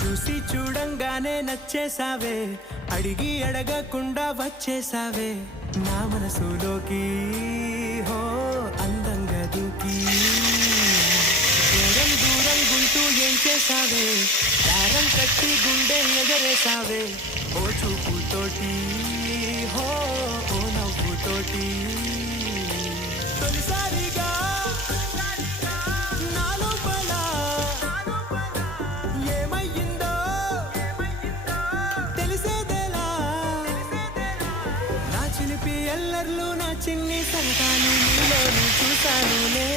చూసి చూడంగానే నచ్చేసావే, అడిగి అడగకుండా వచ్చేసావే నా మనసులోకి. హో అందంగా దూకి దూరం దూరం గుంటూ ఏం చేసావే, దారం కట్టి గుండె ఎగరేసావే ఓ చూపుతోటి. హో ఓ నవ్వుతోటి తొలిసారిగా నా లోపల ఏమయ్యిందో తెలిసేదేలా. నా చిలిపి ఎల్లర్లు నా చిన్ని సంతాను నీలోని చూశానులే.